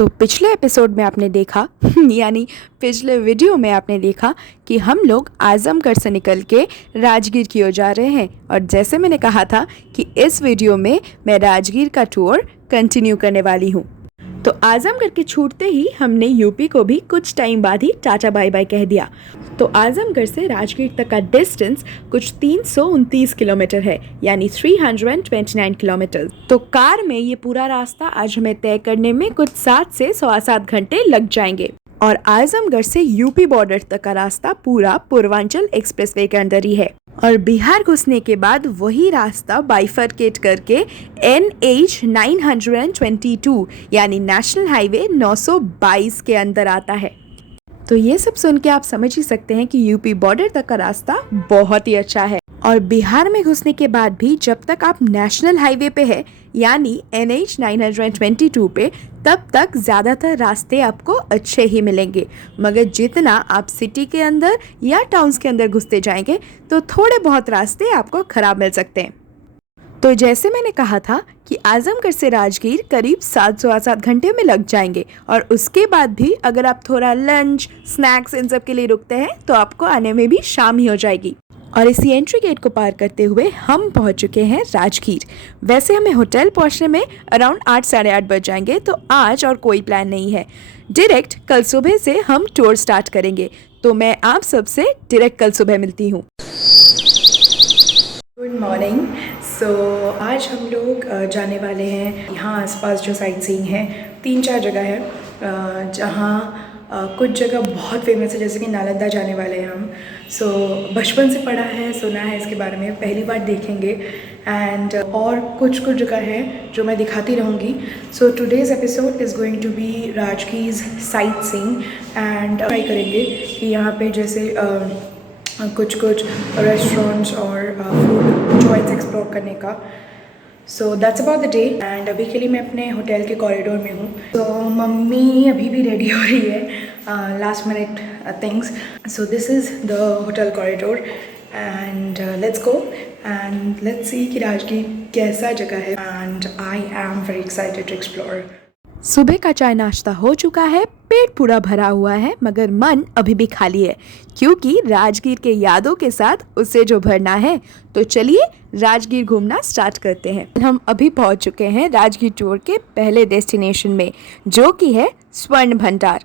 तो पिछले एपिसोड में आपने देखा यानी पिछले वीडियो में आपने देखा कि हम लोग आजमगढ़ से निकल के राजगीर की ओर जा रहे हैं। और जैसे मैंने कहा था कि इस वीडियो में मैं राजगीर का टूर कंटिन्यू करने वाली हूँ। तो आजमगढ़ के छूटते ही हमने यूपी को भी कुछ टाइम बाद ही टाटा बाय बाय कह दिया। तो आजमगढ़ से राजगीर तक का डिस्टेंस कुछ 329 किलोमीटर है, यानी 329 किलोमीटर। तो कार में ये पूरा रास्ता आज हमें तय करने में कुछ 7 से 7.25 घंटे लग जाएंगे। और आजमगढ़ से यूपी बॉर्डर तक का रास्ता पूरा पूर्वांचल एक्सप्रेसवे के अंदर ही है। और बिहार घुसने के बाद वही रास्ता बाइफरकेट करके NH 922 यानी नेशनल हाईवे 922 के अंदर आता है। तो ये सब सुन के आप समझ ही सकते हैं कि यूपी बॉर्डर तक का रास्ता बहुत ही अच्छा है। और बिहार में घुसने के बाद भी जब तक आप नेशनल हाईवे पे है यानी NH 922 पे, तब तक ज़्यादातर रास्ते आपको अच्छे ही मिलेंगे। मगर जितना आप सिटी के अंदर या टाउन्स के अंदर घुसते जाएंगे तो थोड़े बहुत रास्ते आपको ख़राब मिल सकते हैं। तो जैसे मैंने कहा था कि आजमगढ़ से राजगीर करीब 7 से 7 घंटे में लग जाएंगे। और उसके बाद भी अगर आप थोड़ा लंच, स्नैक्स इन सब के लिए रुकते हैं तो आपको आने में भी शाम ही हो जाएगी। और इसी एंट्री गेट को पार करते हुए हम पहुंच चुके हैं राजगीर। वैसे हमें होटल पहुंचने में अराउंड 8 साढ़े 8 बज जाएंगे। तो आज और कोई प्लान नहीं है, डायरेक्ट कल सुबह से हम टूर स्टार्ट करेंगे। तो मैं आप सबसे डायरेक्ट कल सुबह मिलती हूँ। Good morning. सो आज हम लोग जाने वाले हैं यहाँ आसपास जो साइट सीइंग है, 3-4 जगह है जहाँ कुछ जगह बहुत फेमस है, जैसे कि नालंदा जाने वाले हैं हम। सो बचपन से पढ़ा है, सुना है इसके बारे में, पहली बार देखेंगे। एंड और कुछ जगह है जो मैं दिखाती रहूँगी। So today's episode is going to be Rajgir sightseeing. And try करेंगे कि यहाँ पे जैसे कुछ रेस्टोरेंट्स और फूड जॉइंट्स एक्सप्लोर करने का। So that's about the day. And अभी के लिए मैं अपने होटल के कॉरिडोर में हूँ। तो मम्मी अभी भी रेडी हो रही है, last minute things. So this is the hotel corridor and let's go and let's see कि राजगीर कैसा जगह है। And I am very excited to explore. सुबह का चाय नाश्ता हो चुका है, पेट पूरा भरा हुआ है, मगर मन अभी भी खाली है क्योंकि राजगीर के यादों के साथ उसे जो भरना है। तो चलिए राजगीर घूमना स्टार्ट करते हैं। हम अभी पहुंच चुके हैं राजगीर टूर के पहले डेस्टिनेशन में, जो कि है स्वर्ण भंडार।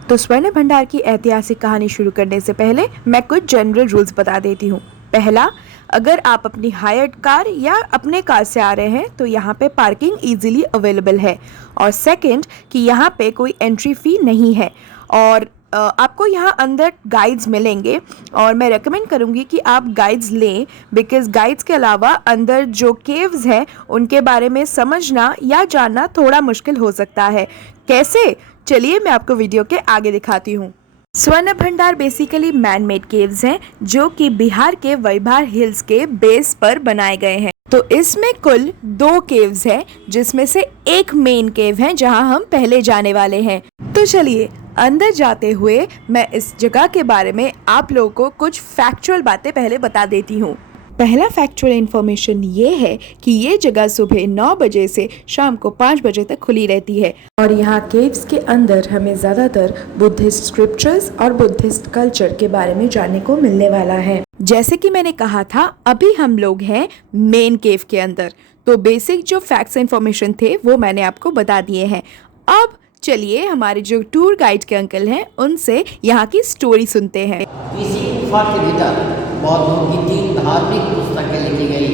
तो स्वर्ण भंडार की ऐतिहासिक कहानी शुरू करने से पहले मैं कुछ जनरल रूल्स बता देती हूँ। पहला, अगर आप अपनी हायर्ड कार या अपने कार से आ रहे हैं तो यहाँ पे पार्किंग इजीली अवेलेबल है। और सेकंड कि यहाँ पे कोई एंट्री फ़ी नहीं है। और आपको यहाँ अंदर गाइड्स मिलेंगे और मैं रेकमेंड करूँगी कि आप गाइड्स लें, बिकॉज़ गाइड्स के अलावा अंदर जो केव्स हैं उनके बारे में समझना या जानना थोड़ा मुश्किल हो सकता है। कैसे? चलिए मैं आपको वीडियो के आगे दिखाती हूँ। स्वर्ण भंडार बेसिकली मैन मेड केव्स हैं जो कि बिहार के वैभार हिल्स के बेस पर बनाए गए हैं। तो इसमें कुल 2 केव्स हैं, जिसमें से एक मेन केव है जहां हम पहले जाने वाले हैं। तो चलिए अंदर जाते हुए मैं इस जगह के बारे में आप लोगों को कुछ फैक्चुअल बातें पहले बता देती हूँ। पहला फैक्चुअल इन्फॉर्मेशन ये है कि ये जगह सुबह 9 बजे से शाम को 5 बजे तक खुली रहती है। और यहाँ केव्स के अंदर हमें ज़्यादातर बुद्धिस्ट स्क्रिप्चर्स और बुद्धिस्ट कल्चर के बारे में जानने को मिलने वाला है। जैसे कि मैंने कहा था, अभी हम लोग हैं मेन केव के अंदर। तो बेसिक जो फैक्ट्स इन्फॉर्मेशन थे वो मैंने आपको बता दिए हैं। अब चलिए हमारे जो टूर गाइड के अंकल हैं उनसे यहाँ की स्टोरी सुनते हैं। इसी गुफा के भीतर बौद्धों की 3 धार्मिक पुस्तकें लिखी गई,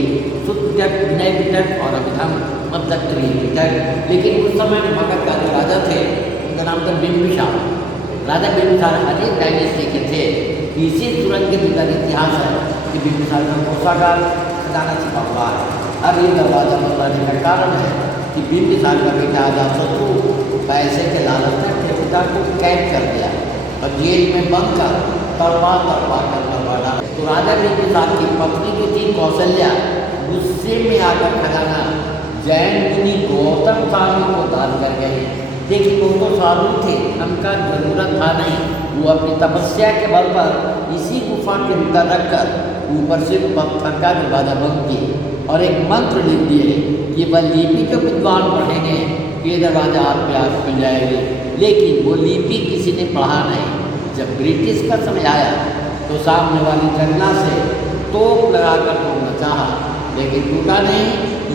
सुत्त पिटक, विनय पिटक और अभिधम मद्दत्री पिटक। लेकिन उस समय मगध का जो राजा थे उनका नाम था बिंबिसार। राजा बिंबिसार हर एक डायनेस्टी के थे। इसी तुरंत के भीतर इतिहास है कि बिंबिसार का कोषागार खजाना छिपा हुआ है। अब ये दरवाजा बताने का कारण है कि बिंबिसार का बेटा अजातशत्रु पैसे के लालच में अपने पिता को कैद कर दिया और जेल में बंद कर तड़पा कर मरवा डाला। तो राजा बिंबिसार की पत्नी जो थी कौशल्या, गुस्से में आकर खजाना जैन मुनि गौतम साधु को दान कर गए। देखिए वो तो साधु थे, उनका जरूरत था नहीं। वो अपनी तपस्या के बल पर इसी गुफा के भीतर रखकर ऊपर से पत्थर का दरवाजा बंद किए और एक मंत्र लिख दिए कि वह लिपि जो विद्वान पढ़ेंगे ये दरवाज़ा आपके आप खुल जाएंगे, लेकिन वो लिपि किसी ने पढ़ा नहीं। जब ब्रिटिश का समय आया तो सामने वाली जंगला से तोप लगाकर तोड़ना चाहा, लेकिन टूटा नहीं,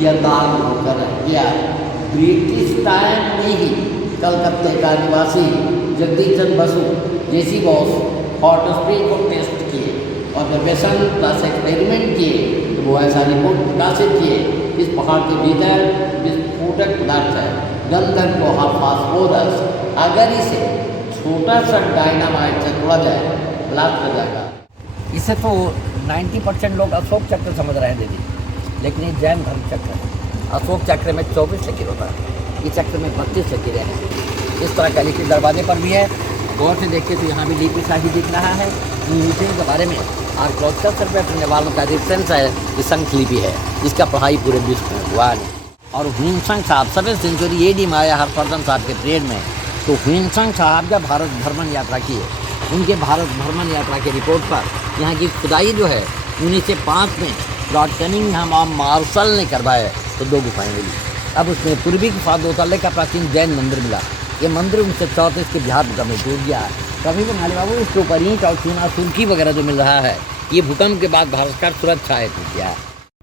यह दाग होकर रह गया। ब्रिटिश टाइम में ही कलकत्ते का निवासी जगदीश चंद्र बसु जेसी बॉस हॉट स्प्रिंग को टेस्ट किए और जब बेसन प्लस एक्सपेरिमेंट किए तो वो ऐसा रिपोर्ट प्रकाशित किए, इस पहाड़ के भीतर विस्फोटक पदार्थ है गंधक को फास्फोरस, अगर इसे छोटा सा डायनामाइट से तोड़ा जाए ब्लास्ट कर जाएगा। इसे तो 90% लोग अशोक चक्र समझ रहे हैं दीदी, लेकिन ये जैन धर्म चक्र है। अशोक चक्र में 24 लकीर होता है, इस चक्र में 32 लकीरें हैं। इस तरह का लिपि दरवाजे पर भी है, गौर से देखिए तो यहाँ भी लिपि शाही दिख रहा है। लिपि के बारे में आर्कियोलॉजिकल सर्वे करने वालों का रेफरेंस है कि संख लिपि है, जिसका पढ़ाई पूरे विश्व में हुआ है। और हुइनसंग साहब 7वीं सेंचुरी AD में आया हरफर्दन साहब के पीरियड में, तो हुइनसंग साहब जब भारत भ्रमण यात्रा किए, उनके भारत भ्रमण यात्रा के रिपोर्ट पर यहाँ की खुदाई जो है 1905 में लॉर्ड कनिंघम और मार्शल ने करवाए तो 2 गुफाएं मिली। अब उसमें पूर्वी गुफा 2 तल्ले का प्राचीन जैन मंदिर मिला। ये मंदिर 1934 के बिहार भूकंप में टूट गया। कभी भी नाले बाबू इसके ऊपर ईंट और चूना सुर्खी वगैरह जो मिल रहा है, ये भूकंप के बाद भारत का सुरक्षा है टूट गया।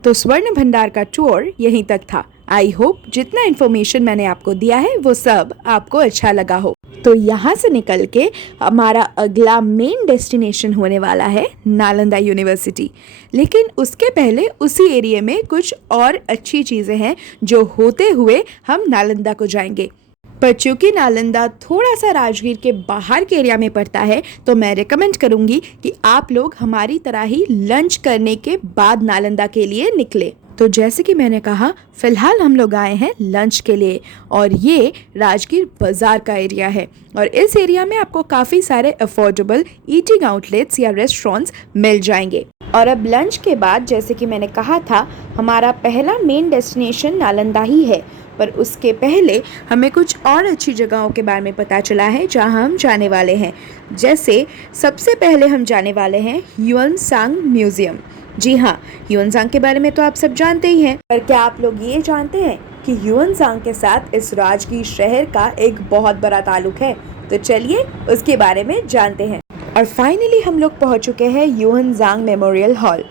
तो स्वर्ण भंडार का टूर यहीं तक था। आई होप जितना इन्फॉर्मेशन मैंने आपको दिया है वो सब आपको अच्छा लगा हो। तो यहाँ से निकल के हमारा अगला मेन डेस्टिनेशन होने वाला है नालंदा यूनिवर्सिटी। लेकिन उसके पहले उसी एरिया में कुछ और अच्छी चीज़ें हैं जो होते हुए हम नालंदा को जाएंगे। पर चूंकि नालंदा थोड़ा सा राजगीर के बाहर के एरिया में पड़ता है, तो मैं रिकमेंड करूंगी कि आप लोग हमारी तरह ही लंच करने के बाद नालंदा के लिए निकले। तो जैसे कि मैंने कहा, फिलहाल हम लोग आए हैं लंच के लिए और ये राजगीर बाजार का एरिया है और इस एरिया में आपको काफ़ी सारे अफोर्डेबल ईटिंग आउटलेट्स या रेस्टोरेंट्स मिल जाएंगे। और अब लंच के बाद, जैसे कि मैंने कहा था, हमारा पहला मेन डेस्टिनेशन नालंदा ही है। पर उसके पहले हमें कुछ और अच्छी जगहों के बारे में पता चला है जहां हम जाने वाले हैं। जैसे सबसे पहले हम जाने वाले हैं ह्यूएनसांग म्यूज़ियम। जी हाँ, ह्यूएनसांग के बारे में तो आप सब जानते ही हैं, पर क्या आप लोग ये जानते हैं कि ह्यूएनसांग के साथ इस राजगीर शहर का एक बहुत बड़ा ताल्लुक है? तो चलिए उसके बारे में जानते हैं। और फाइनली हम लोग पहुँच चुके हैं ह्यूएनसांग मेमोरियल हॉल।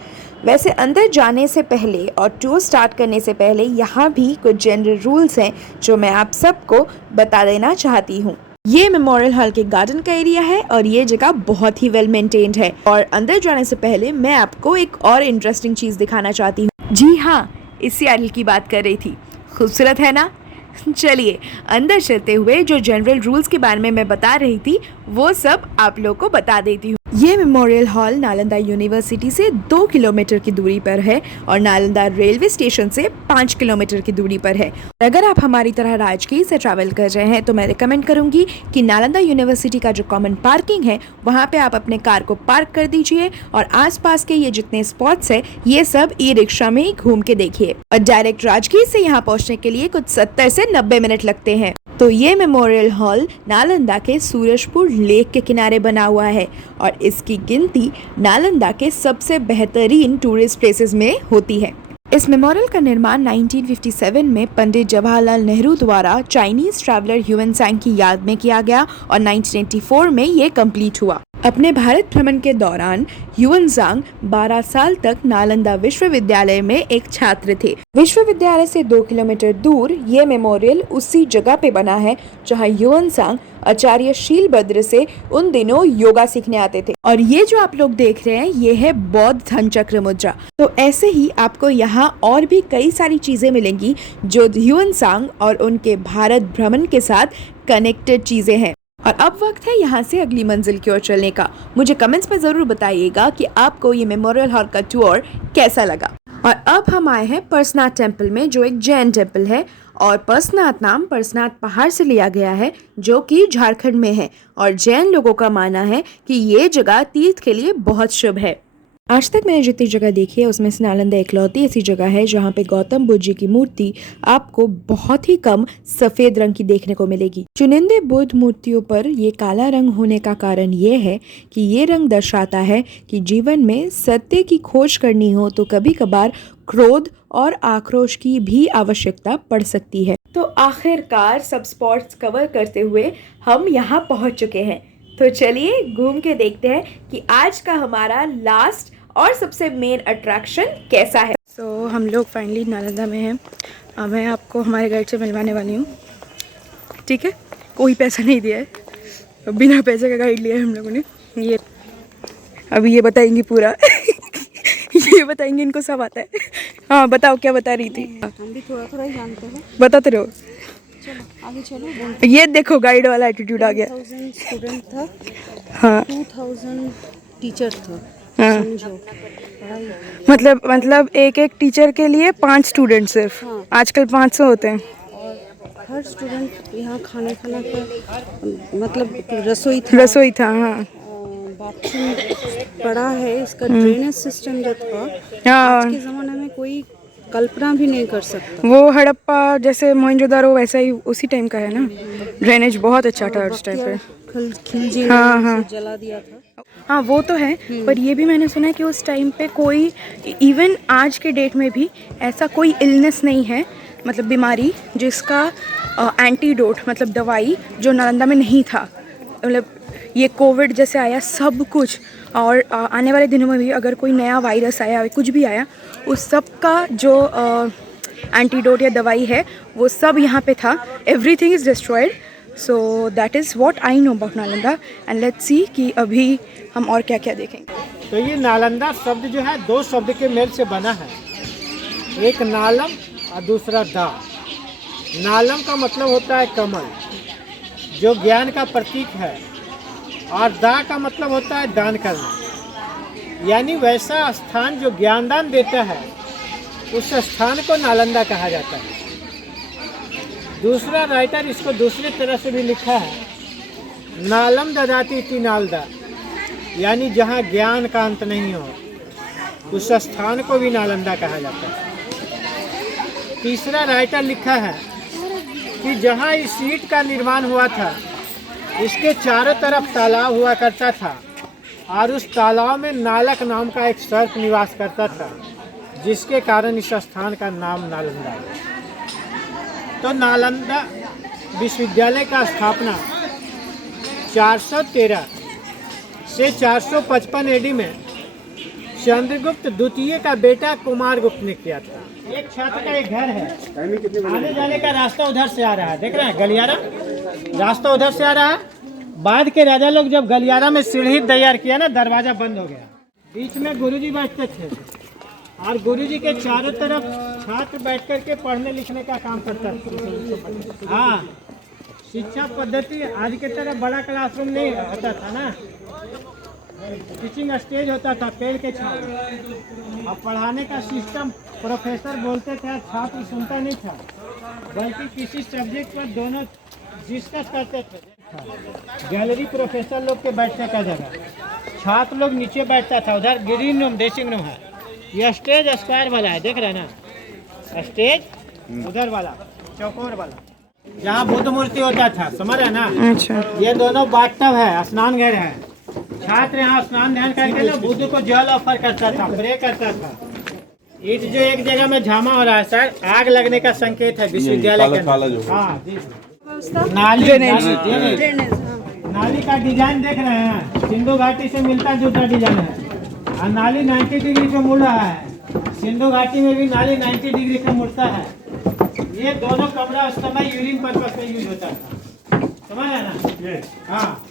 वैसे अंदर जाने से पहले और टूर स्टार्ट करने से पहले यहाँ भी कुछ जनरल रूल्स हैं जो मैं आप सबको बता देना चाहती हूँ। ये मेमोरियल हॉल के गार्डन का एरिया है और ये जगह बहुत ही वेल मेंटेन्ड है। और अंदर जाने से पहले मैं आपको एक और इंटरेस्टिंग चीज़ दिखाना चाहती हूँ। जी हाँ, इस सियारल की बात कर रही थी। खूबसूरत है ना? चलिए अंदर चलते हुए जो जनरल रूल्स के बारे में मैं बता रही थी वो सब आप लोग को बता देती हूँ। ये मेमोरियल हॉल नालंदा यूनिवर्सिटी से 2 किलोमीटर की दूरी पर है और नालंदा रेलवे स्टेशन से 5 किलोमीटर की दूरी पर है। अगर आप हमारी तरह राजगीर से ट्रैवल कर रहे हैं तो मैं रिकमेंड करूंगी कि नालंदा यूनिवर्सिटी का जो कॉमन पार्किंग है वहाँ पे आप अपने कार को पार्क कर दीजिए और आसपास के ये जितने स्पॉट्स है ये सब ई रिक्शा में ही घूम के देखिए। और डायरेक्ट राजगीर से यहाँ पहुँचने के लिए कुछ 70 से 90 मिनट लगते हैं। तो ये मेमोरियल हॉल नालंदा के सूरजपुर लेक के किनारे बना हुआ है और इसकी गिनती नालंदा के सबसे बेहतरीन टूरिस्ट प्लेसेस में होती है। इस मेमोरियल का निर्माण 1957 में पंडित जवाहरलाल नेहरू द्वारा चाइनीज ट्रैवलर ह्यूएनसांग की याद में किया गया और 1984 में ये कंप्लीट हुआ। अपने भारत भ्रमण के दौरान ह्यूएनसांग 12 साल तक नालंदा विश्वविद्यालय में एक छात्र थे। विश्वविद्यालय से 2 किलोमीटर दूर ये मेमोरियल उसी जगह पे बना है जहां ह्यूएनसांग आचार्य शीलभद्र से उन दिनों योगा सीखने आते थे। और ये जो आप लोग देख रहे हैं ये है बौद्ध धन चक्र मुद्रा। तो ऐसे ही आपको यहाँ और भी कई सारी चीजें मिलेंगी जो ह्यूएनसांग और उनके भारत भ्रमण के साथ कनेक्टेड चीजें हैं। और अब वक्त है यहाँ से अगली मंजिल की ओर चलने का। मुझे कमेंट्स में ज़रूर बताइएगा कि आपको ये मेमोरियल हॉल का टूर कैसा लगा। और अब हम आए हैं परसनाथ टेम्पल में, जो एक जैन टेम्पल है और परसनाथ नाम परसनाथ पहाड़ से लिया गया है जो कि झारखंड में है और जैन लोगों का मानना है कि ये जगह तीर्थ के लिए बहुत शुभ है। आज तक मैंने जितनी जगह देखी है उसमें से नालंदा इकलौती ऐसी जगह है जहाँ पे गौतम बुद्ध जी की मूर्ति आपको बहुत ही कम सफेद रंग की देखने को मिलेगी। चुनिंदे बुद्ध मूर्तियों पर ये काला रंग होने का कारण ये है कि ये रंग दर्शाता है कि जीवन में सत्य की खोज करनी हो तो कभी कभार क्रोध और आक्रोश की भी आवश्यकता पड़ सकती है। तो आखिरकार सब स्पॉट्स कवर करते हुए हम यहाँ पहुँच चुके हैं। तो चलिए घूम के देखते हैं कि आज का हमारा लास्ट और सबसे मेन अट्रैक्शन कैसा है। तो हम लोग फाइनली नालंदा में हैं। मैं आपको हमारे गाइड से मिलवाने वाली हूँ, ठीक है। कोई पैसा नहीं दिया है, बिना पैसे का गाइड लिया है हम लोगों ने। ये अभी ये बताएंगी पूरा ये बताएंगे, इनको सब आता है। हाँ बताओ क्या बता रही थी। हम भी थोड़ा थोड़ा ही जानते हैं। बताते रहो। चलो आगे चलो। ये देखो गाइड वाला एटीट्यूड आ गया। 1000 स्टूडेंट था, हाँ 2000 टीचर था। हाँ, समझो पढ़ाई। मतलब एक एक टीचर के लिए 5 स्टूडेंट सिर्फ। हाँ। आजकल 500 होते हैं। और हर स्टूडेंट यहाँ खाना खाना का मतलब रसोई था। हाँ बाथरूम बड़ा है। इसका ड्रेनेज सिस्टम जो था हाँ, आज के ज़माने में कोई कल्पना भी नहीं कर सकता। वो हड़प्पा जैसे मोहनजोदारो वैसा ही उसी टाइम का है ना। ड्रेनेज बहुत अच्छा था उस टाइम पे। खिलजी हाँ, हाँ। जला दिया था। हाँ वो तो है, पर ये भी मैंने सुना है कि उस टाइम पे कोई, इवन आज के डेट में भी ऐसा कोई इलनेस नहीं है, मतलब बीमारी जिसका एंटीडोट मतलब दवाई जो नालंदा में नहीं था। मतलब ये कोविड जैसे आया सब कुछ, और आने वाले दिनों में भी अगर कोई नया वायरस आया, कुछ भी आया, उस सब का जो एंटीडोट या दवाई है वो सब यहाँ पे था। Everything is destroyed. So that is what I know about Nalanda and let's see कि अभी हम और क्या क्या देखेंगे। तो ये नालंदा शब्द जो है 2 शब्द के मेल से बना है, एक नालम और दूसरा दा। नालम का मतलब होता है कमल, जो ज्ञान का प्रतीक है, और दा का मतलब होता है दान करना, यानी वैसा स्थान जो ज्ञानदान देता है, उस स्थान को नालंदा कहा जाता है। दूसरा राइटर इसको दूसरी तरह से भी लिखा है, नालम ददाती इति नालदा, यानी जहाँ ज्ञान का अंत नहीं हो, उस स्थान को भी नालंदा कहा जाता है। तीसरा राइटर लिखा है कि जहाँ इस ईंट का निर्माण हुआ था, इसके चारों तरफ तालाब हुआ करता था, और उस तालाब में नालक नाम का एक सर्प निवास करता था, जिसके कारण इस स्थान का नाम नालंदा है। तो नालंदा विश्वविद्यालय का स्थापना 413 से 455 एडी में चंद्रगुप्त द्वितीय का बेटा कुमारगुप्त ने किया था। एक छात्र का एक घर है, आने जाने का रास्ता उधर से आ रहा है, देख रहे हैं गलियारा, रास्ता उधर से आ रहा है। बाद के राजा लोग जब गलियारा में सीढ़ी तैयार किया ना, दरवाजा बंद हो गया। बीच में गुरुजी बैठते थे, और गुरुजी के चारों तरफ छात्र बैठ करके पढ़ने लिखने का काम करता था। हाँ, शिक्षा पद्धति आज के तरह बड़ा क्लासरूम नहीं होता था ना, टीचिंग स्टेज होता था पेड़ के छात्र। अब पढ़ाने का सिस्टम प्रोफेसर बोलते थे, छात्र सुनता नहीं था, बल्कि किसी सब्जेक्ट पर दोनों डिस्कस करते थे। गैलरी प्रोफेसर लोग के बैठने का जगह, छात्र लोग नीचे बैठता था। उधर ग्रीन रूम ड्रेसिंग रूम है, ये स्टेज स्क्वायर वाला है, देख रहे हैं ना, स्टेज उधर वाला चौकोर वाला, जहाँ बुद्ध मूर्ति होता था, समझ रहे ना। अच्छा, ये दोनों बाथटब है, स्नान घर है। छात्र यहाँ स्नान ध्यान करके ना बुद्ध को जल ऑफर करता था, प्रे करता था। ईट जो एक जगह में जमा हो रहा है सर, आग लगने का संकेत है विश्वविद्यालय के अंदर। हाँ जी, नाली नाली का डिजाइन देख रहे हैं, सिंधु घाटी से मिलता जुलता डिजाइन है, और नाली 90 डिग्री पे मुड़ रहा है। सिंधु घाटी में भी नाली 90 डिग्री पे मुड़ता है। ये दोनों कमरा उस समय यूरिन पर्पस पे यूज होता था, समझ रहे ना। हाँ,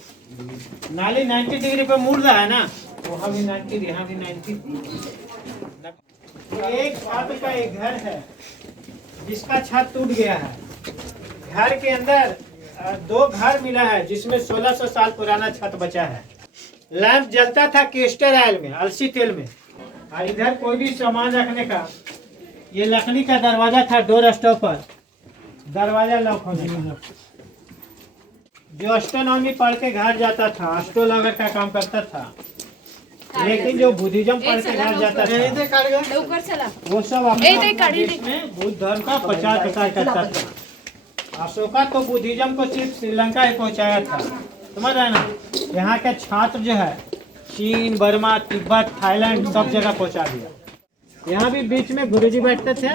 नाली 90 डिग्री पे मुड़ रहा है ना, वहाँ भी 90, यहाँ भी 90। एक छात्र का एक घर है जिसका छत टूट गया है। घर के अंदर 2 घर मिला है, जिसमें 1600 साल पुराना छत बचा है। लैंप जलता था कैस्टर ऑयल में, अलसी तेल में, और इधर कोई भी सामान रखने का ये लकड़ी का दरवाजा था, डोर स्टॉपर, दरवाजा लॉक होने का। जो एस्ट्रोनॉमी पढ़ के घर जाता था, एस्ट्रोलॉगर का काम करता था, लेकिन जो बुद्धिज्म पढ़ के घर जाता था, वो सब अपने देश में बुद्ध धर्म का प्रचार प्रसार करता था। अशोका तो बुद्धिज्म को सिर्फ श्रीलंका ही पहुंचाया था, समझ रहे ना। यहाँ के छात्र जो है चीन, बर्मा, तिब्बत, थाईलैंड सब जगह पहुंचा दिया। यहाँ भी बीच में गुरुजी बैठते थे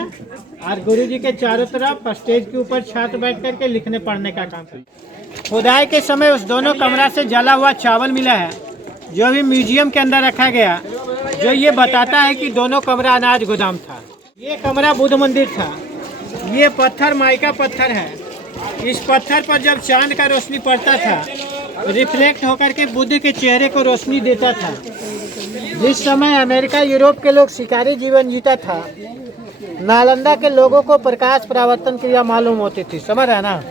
और गुरुजी के चारों तरफ स्टेज के ऊपर छात्र बैठ करके लिखने पढ़ने का काम करते। खुदाई के समय उस दोनों कमरा से जला हुआ चावल मिला है, जो भी म्यूजियम के अंदर रखा गया, जो ये बताता है कि दोनों कमरा अनाज गोदाम था। ये कमरा बुद्ध मंदिर था। ये पत्थर माइका पत्थर है। इस पत्थर पर जब चांद का रोशनी पड़ता था, रिफ्लेक्ट होकर के बुद्ध के चेहरे को रोशनी देता था। जिस समय अमेरिका यूरोप के लोग शिकारी जीवन जीता था, नालंदा के लोगों को प्रकाश परावर्तन क्रिया मालूम होती थी। समझ रहे ना?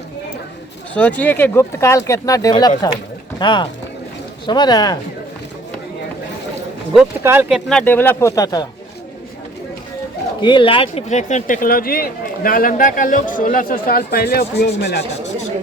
सोचिए कि गुप्त काल कितना डेवलप था। हाँ, समझ रहे हैं? गुप्त काल कितना डेवलप होता था कि लाइट रिफ्लेक्शन टेक्नोलॉजी नालंदा का लोग 1600 साल पहले उपयोग में लाता था।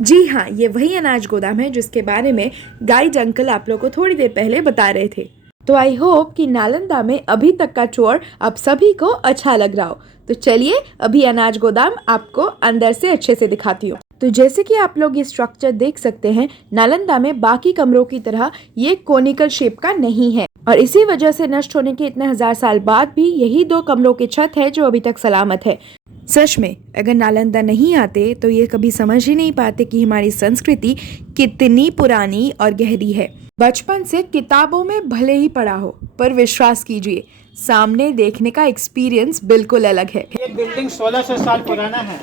जी हाँ, ये वही अनाज गोदाम है जिसके बारे में गाइड अंकल आप लोग को थोड़ी देर पहले बता रहे थे। तो आई होप कि नालंदा में अभी तक का टूर आप सभी को अच्छा लग रहा हो। तो चलिए अभी अनाज गोदाम आपको अंदर से अच्छे से दिखाती हूँ। तो जैसे कि आप लोग ये स्ट्रक्चर देख सकते हैं, नालंदा में बाकी कमरों की तरह ये कोनिकल शेप का नहीं है और इसी वजह से नष्ट होने के इतने 1000 साल बाद भी यही 2 कमरों की छत है जो अभी तक सलामत है। सच में अगर नालंदा नहीं आते तो ये कभी समझ ही नहीं पाते कि हमारी संस्कृति कितनी पुरानी और गहरी है। बचपन से किताबों में भले ही पढ़ा हो, पर विश्वास कीजिए सामने देखने का एक्सपीरियंस बिल्कुल अलग है। ये बिल्डिंग 1600 साल पुराना है,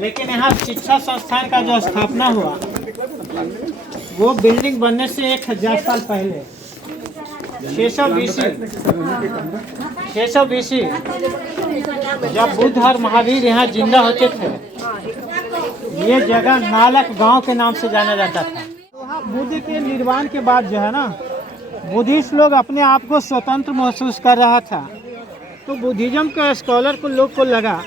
लेकिन यहाँ शिक्षा संस्थान का जो स्थापना हुआ वो बिल्डिंग बनने से 1000 साल पहले 600 BC जब बुद्ध और महावीर यहाँ जिंदा होते थे, ये जगह नालक गांव के नाम से जाना जाता था। बुद्ध के निर्वाण के बाद जो है ना, बुद्धिस्ट लोग अपने आप को स्वतंत्र महसूस कर रहा था। तो बुद्धिज्म के स्कॉलर को लोग को लगा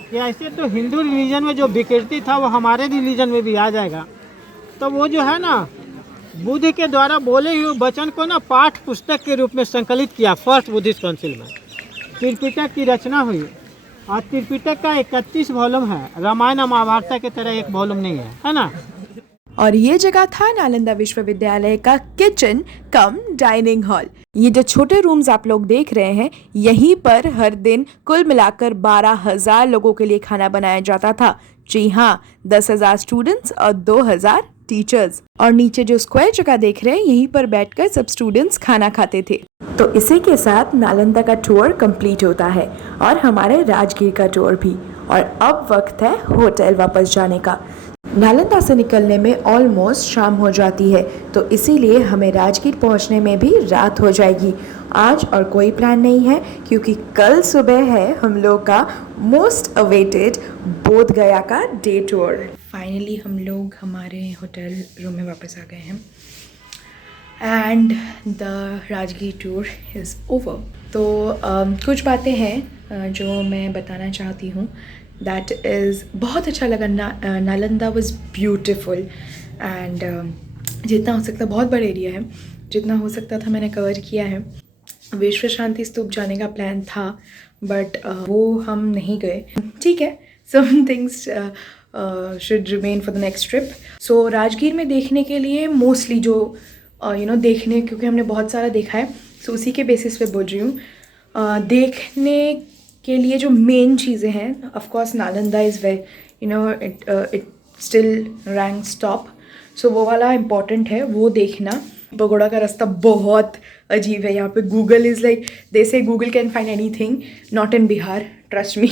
कि ऐसे तो हिंदू रिलीजन में जो विकृति था वो हमारे रिलीजन में भी आ जाएगा। तो वो जो है ना, बुद्ध के द्वारा बोले हुए वचन को ना पाठ पुस्तक के रूप में संकलित किया। फर्स्ट बुद्धिस्ट काउंसिल में त्रिपिटक की रचना हुई और त्रिपिटक का 31 वॉल्यूम है। रामायण महाभारत की तरह एक वॉल्यूम नहीं है ना। और ये जगह था नालंदा विश्वविद्यालय का किचन कम डाइनिंग हॉल। ये जो छोटे रूम्स आप लोग देख रहे हैं, यहीं पर हर दिन कुल मिलाकर 12,000 लोगों के लिए खाना बनाया जाता था। जी हाँ, 10,000 स्टूडेंट्स और 2,000 टीचर्स। और नीचे जो स्क्वायर जगह देख रहे हैं, यहीं पर बैठकर सब स्टूडेंट्स खाना खाते थे। तो इसी के साथ नालंदा का टूर कंप्लीट होता है और हमारे राजगीर का टूर भी। और अब वक्त है होटल वापस जाने का। नालंदा से निकलने में ऑलमोस्ट शाम हो जाती है, तो इसीलिए हमें राजगीर पहुंचने में भी रात हो जाएगी। आज और कोई प्लान नहीं है क्योंकि कल सुबह है हम लोग का मोस्ट अवेटेड बोध गया का डे टूर। फाइनली हम लोग हमारे होटल रूम में वापस आ गए हैं and the Rajgir tour is over. तो कुछ बातें हैं जो मैं बताना चाहती हूँ। दैट इज़ बहुत अच्छा लगा। नालंदा वॉज ब्यूटिफुल एंड जितना हो सकता, बहुत बड़ा एरिया है, जितना हो सकता था मैंने कवर किया है। विश्व शांति स्तूप जाने का प्लान था बट वो हम नहीं गए। ठीक है, some things should remain for the next trip. So Rajgir में देखने के लिए मोस्टली जो देखने, क्योंकि हमने बहुत सारा देखा है, सो उसी के बेसिस पे बोल रही हूँ। देखने के लिए जो मेन चीज़ें हैं, of course Nalanda is very it still ranks top, so वो वाला इम्पॉर्टेंट है, वो देखना। पगोड़ा का रास्ता बहुत अजीब है। यहाँ पे गूगल इज़ लाइक दे से Google can find any thing, not in Bihar, trust me,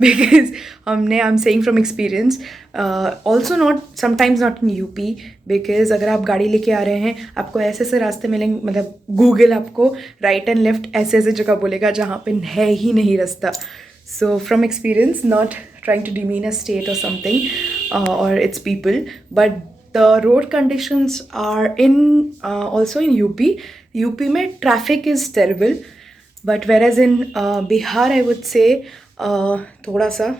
because I am saying from experience. Also not sometimes not in UP, because अगर आप गाड़ी लेके आ रहे हैं, आपको ऐसे ऐसे रास्ते मिलेंगे, मतलब गूगल आपको राइट एंड लेफ्ट ऐसे ऐसे जगह बोलेगा जहाँ पे है ही नहीं रास्ता। So from experience, not trying to demean a state or something or its people, but the road conditions are in also in UP में traffic is terrible, but whereas in Bihar I would say थोड़ा सा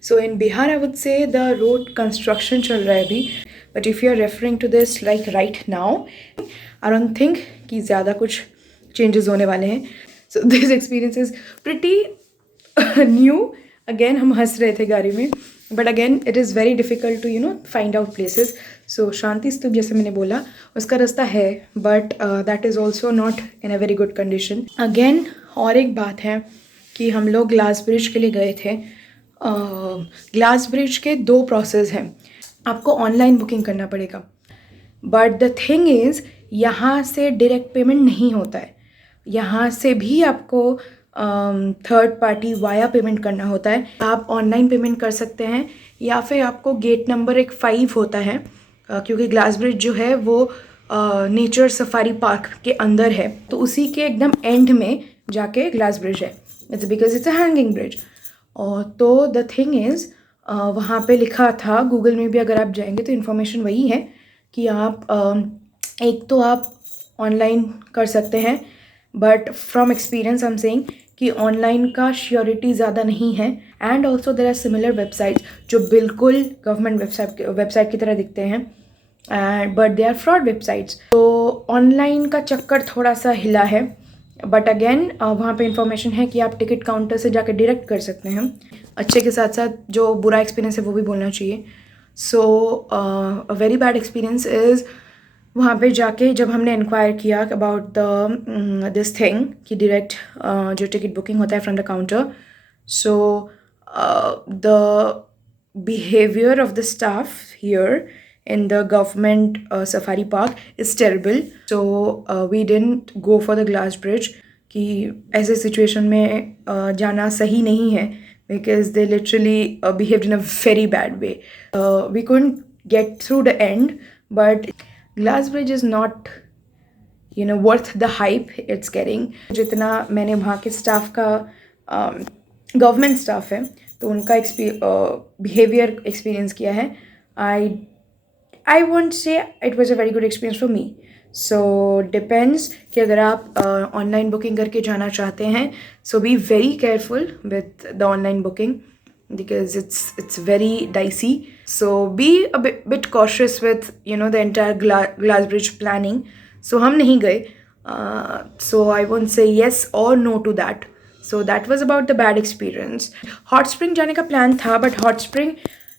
so in Bihar I would say the road construction चल रहा है अभी, but if you are referring to this like right now, I don't think कि ज़्यादा कुछ changes होने वाले हैं। So this experience is pretty new। Again हम हंस रहे थे गाड़ी में, but again it is very difficult to find out places. So Shanti Stupa जैसे मैंने बोला, उसका रास्ता है but that is also not in a very good condition. Again और एक बात है कि हम लोग ग्लास ब्रिज के लिए गए थे। ग्लास ब्रिज के 2 प्रोसेस हैं। आपको ऑनलाइन बुकिंग करना पड़ेगा, बट द थिंग इज़ यहाँ से डायरेक्ट पेमेंट नहीं होता है। यहाँ से भी आपको थर्ड पार्टी वाया पेमेंट करना होता है। आप ऑनलाइन पेमेंट कर सकते हैं या फिर आपको गेट नंबर 5 होता है, क्योंकि ग्लास ब्रिज जो है वो नेचर सफारी पार्क के अंदर है, तो उसी के एकदम एंड में जाके ग्लास ब्रिज है। It's because it's a hanging bridge. और तो द थिंग इज़ वहाँ पे लिखा था, गूगल में भी अगर आप जाएंगे तो इन्फॉर्मेशन वही है कि आप एक तो आप ऑनलाइन कर सकते हैं, but from experience I am saying कि ऑनलाइन का श्योरिटी ज़्यादा नहीं है। And also there are similar websites जो बिल्कुल गवर्नमेंट वेबसाइट की तरह दिखते हैं, but they are fraud websites. तो ऑनलाइन का चक्कर थोड़ा सा हिला है, बट अगेन वहाँ पे इंफॉर्मेशन है कि आप टिकट काउंटर से जाकर डायरेक्ट कर सकते हैं। अच्छे के साथ साथ जो बुरा एक्सपीरियंस है वो भी बोलना चाहिए। So a very bad experience is वहाँ पे जाके जब हमने इंक्वायर किया अबाउट द दिस थिंग कि डायरेक्ट जो टिकट बुकिंग होता है from the counter, so the behavior of the staff here in the government safari park is terrible. So we didn't go for the glass bridge कि ऐसे situation में जाना सही नहीं है, because they literally behaved in a very bad way. We couldn't get through the end, but glass bridge is not worth the hype it's getting. जितना मैंने वहाँ के स्टाफ का गवर्नमेंट स्टाफ है तो उनका बिहेवियर एक्सपीरियंस किया है, I won't say it was a very good experience for me. So depends कि अगर आप ऑनलाइन बुकिंग करके जाना चाहते हैं, so be very careful with the online booking because it's very dicey. So be a bit cautious with the entire glass bridge planning. So हम नहीं गए, so I won't say yes or no to that. So that was about the bad experience. Hot spring जाने का plan था, but hot spring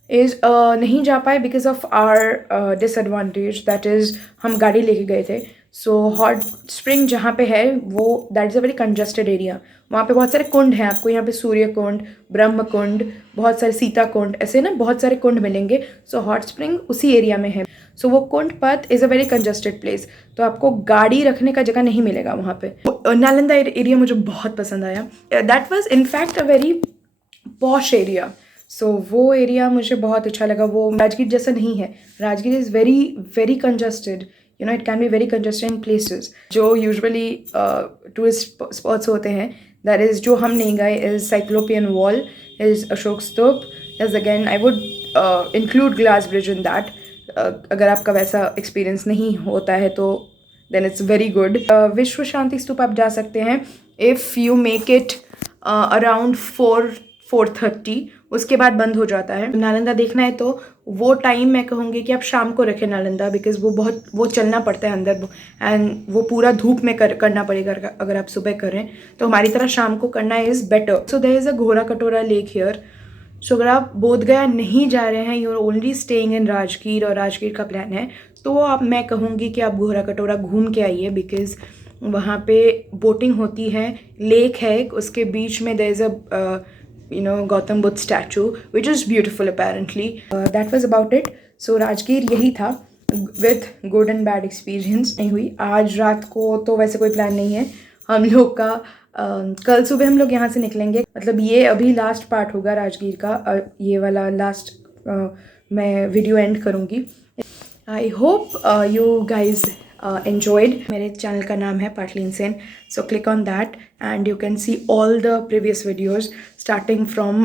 is नहीं जा पाए because of our disadvantage, that is हम गाड़ी लेके गए थे। सो हॉट स्प्रिंग जहाँ पे है वो that is a very congested area. वहाँ पे बहुत सारे कुंड हैं, आपको यहाँ पे सूर्य कुंड, ब्रह्म कुंड, बहुत सारे सीता कुंड, ऐसे ना बहुत सारे कुंड मिलेंगे। सो हॉट स्प्रिंग उसी एरिया में है। सो वो कुंड पथ is a very congested place, तो आपको गाड़ी रखने का जगह नहीं मिलेगा वहाँ पे। नालंदा एरिया मुझे बहुत पसंद आया। That was in fact a very posh area. So वो एरिया मुझे बहुत अच्छा लगा। वो राजगीर जैसा नहीं है। Rajgir is very very congested, it can be very congested in places जो यूजुअली टूरिस्ट स्पॉट्स होते हैं। दैट इज़ जो हम नहीं गए is cyclopean wall, is Ashok stupa, is again I would include glass bridge in that. अगर आपका वैसा एक्सपीरियंस नहीं होता है तो देन इट्स वेरी गुड। विश्व शांति स्तूप आप जा सकते हैं if you make it around 4:30, उसके बाद बंद हो जाता है। नालंदा देखना है तो वो टाइम मैं कहूँगी कि आप शाम को रखें नालंदा, बिकॉज वो चलना पड़ता है अंदर, एंड वो पूरा धूप में करना पड़ेगा। अगर आप सुबह करें तो हमारी तरह शाम को करना is better. So there is a घोड़ा कटोरा लेक हियर। सो अगर आप बोधगया नहीं जा रहे हैं, you are only staying in Rajgir और राजगीर का प्लान है, तो मैं कहूँगी कि आप घोड़ा कटोरा घूम के आइए, बिकॉज वहाँ पे बोटिंग होती है, लेक है एक, उसके बीच में there is a Gautam Buddha statue which is beautiful apparently. That was about it. So Rajgir यही था, with good and bad experience नहीं हुई। आज रात को तो वैसे कोई प्लान नहीं है हम लोग का। कल सुबह हम लोग यहाँ से निकलेंगे, मतलब ये अभी लास्ट पार्ट होगा राजगीर का, ये वाला लास्ट मैं वीडियो एंड करूँगी। I hope you guys enjoyed. मेरे चैनल का नाम है पाटलीन Sen, so click on that and you can see all the previous videos starting from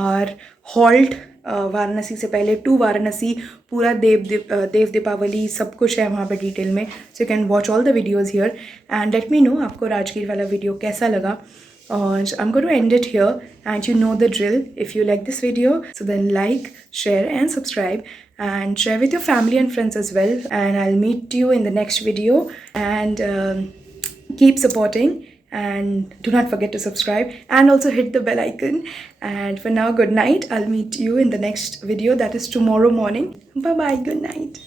our halt Varanasi से पहले टू वाराणसी, पूरा देव दीपावली सब कुछ है वहाँ पे डिटेल में। So you can watch all the videos here and let me know आपको राजगीर वाला वीडियो कैसा लगा। And I'm going to end it here, and you know the drill. If you like this video, so then like, share and subscribe, and share with your family and friends as well. And I'll meet you in the next video, and keep supporting, and do not forget to subscribe and also hit the bell icon. And for now, good night. I'll meet you in the next video, that is tomorrow morning. Bye bye, good night.